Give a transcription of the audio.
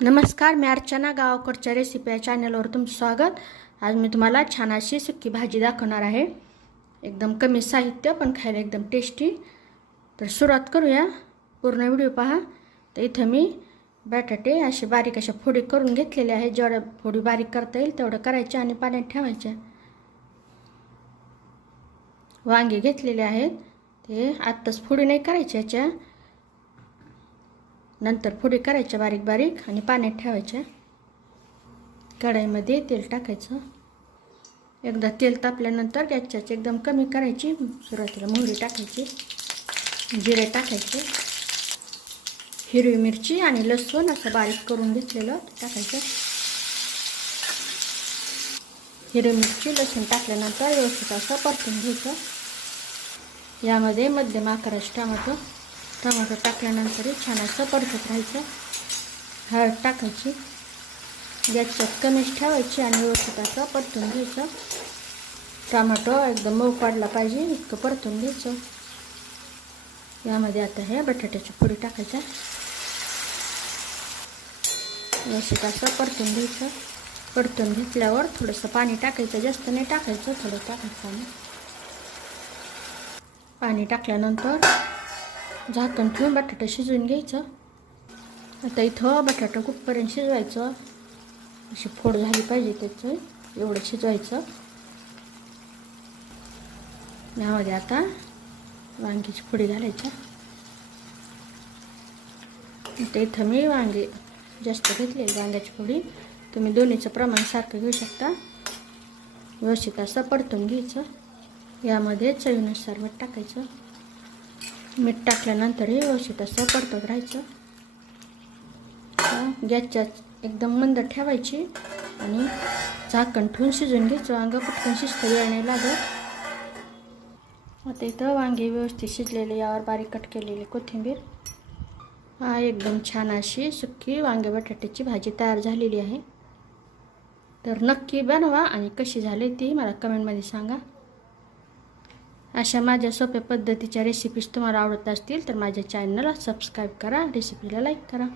नमस्कार, मी अर्चना गावकडच्या रेसिपी या चॅनलवर तुमचं स्वागत। आज मी तुम्हाला छान अशी सुकी भाजी दाखवणार आहे। एकदम कमी साहित्य पण खायला एकदम टेस्टी। तर सुरुवात करूया। पूर्ण व्हिडिओ पहा। तर इथे मी बटाटे असे बारीक अशा फोडी करून घेतलेले आहे। जेवढ्या फोडी बारीक करता येईल तेवढं करायचे आणि पाण्यात ठेवायचे। वांगे घेतलेले आहेत, ते आत्ताच फोडी नाही करायच्या, याच्या नंतर फोडी करायच्या बारीक बारीक आणि पाण्यात ठेवायच्या। कढईमध्ये तेल टाकायचं। एकदा तेल तापल्यानंतर गॅसची एकदम कमी करायची। सुरुवातीला मोहरी टाकायची, जिरे टाकायचे, हिरवी मिरची आणि लसूण असं बारीक करून घेतलेलं टाकायचं। हिरवी मिरची लसूण टाकल्यानंतर व्यवस्थित असं परतून घ्यायचं। यामध्ये मध्यम आकाराचे टमाटो टाकल्यानंतर छान असं परतत राहायचं। हळद टाकायची, गॅसची कमीच ठेवायची आणि व्यवस्थित असं परतून घ्यायचं। टमाटो एकदम मऊ पडला पाहिजे इतकं परतून घ्यायचं। यामध्ये आता हे बटाट्याची फोडी टाकायच्या, व्यवस्थित असं परतून घ्यायचं। परतून घेतल्यावर थोडंसं पाणी टाकायचं, जास्त नाही टाकायचं, थोडं टाकायचं। पाणी टाकल्यानंतर झाकण ठेवून बटाटा शिजवून घ्यायचं। आता इथं बटाटा कुठपर्यंत शिजवायचं, अशी फोड झाली पाहिजे त्याचं, एवढं शिजवायचं। यामध्ये आता वांग्याची फोडी घालायच्या। आता इथं मी वांगे जास्त घेतलेली वांग्याची फोडी, तुम्ही दोन्हीचं प्रमाण सारखं घेऊ शकता। व्यवस्थित असं परतून घ्यायचं। यामध्ये चवीनुसार मीठ टाकायचं। मीठ टाकल्यानंतर व्यवस्थित असं परतत राहायचं। गॅसच्या एकदम मंद ठेवायची आणि झाकण ठेवून शिजवून घ्यायचं। वांगं पटकन शिजतं, वेळ नाही लागत। आता इथं वांगे व्यवस्थित शिजलेले, यावर बारीक कट केलेली कोथिंबीर। एकदम छान अशी सुकी वांगे बटाट्याची भाजी तयार झालेली आहे। तर नक्की बनवा आणि कशी झाली ती मला कमेंटमध्ये सांगा। अशा माझ्या सोप्या पद्धतीच्या रेसिपीज तुम्हाला आवडत असतील तर माझ्या चॅनलला सबस्क्राईब करा, रेसिपीला लाईक करा।